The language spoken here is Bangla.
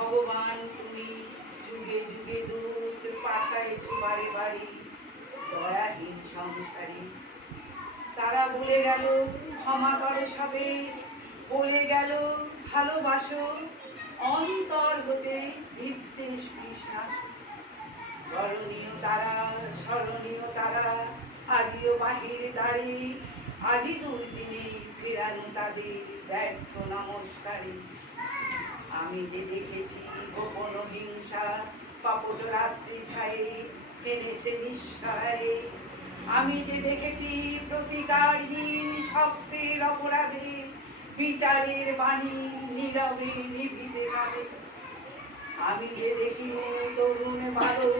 ভগবান, তুমি যুগে যুগে দূত পাঠাইছ বাড়ি বাড়ি, দয়াহীন সংসারী। তারা বলে গেল, ক্ষমা করে সবে বলে গেল, ভালোবাসো, অন্তর হতে বিদ্বেষ বিশ্বাস। স্মরণীয় তারা স্মরণীয় তারা আজিও বাহির দাঁড়ি আজি দুর্দিনে আমি যে দেখেছি গোপন হিংসা কপট রাত্রি ছায়ে আমি যে দেখেছি প্রতিকারহীন শব্দের অপরাধে, বিচারের বাণী নীরবে নিভিতে পারে। আমি যে দেখিব তরুণ বালক